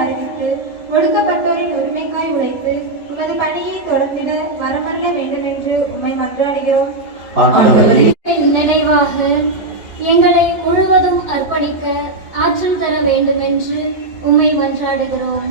அறிவித்து ஒடுக்கப்பட்டோரின் உரிமைக்காய் உழைத்து உமது பணியை தொடர்ந்திட வரமருள வேண்டும் என்று மன்றாடுகிறோம். நினைவாக எங்களை முழுவதும் அர்ப்பணிக்க ஆற்றல் தர வேண்டும் என்று உமை மன்றாடுகிறோம்.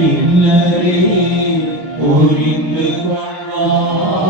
பின்னரே புரிந்து கொள்வார்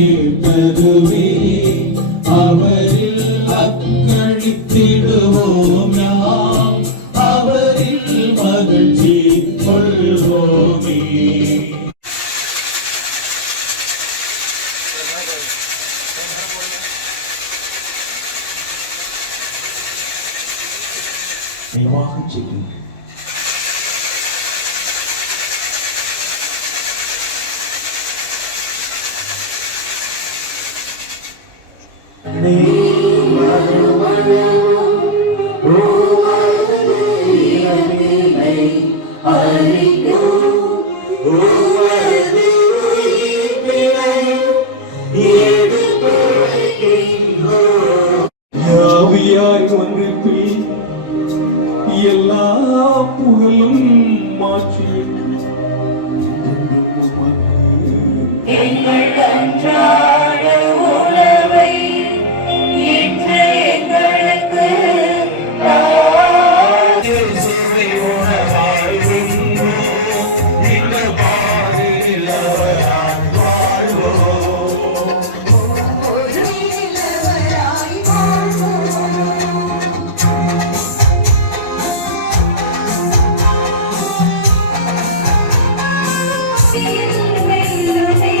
Milwaukee chicken. Hari see you later.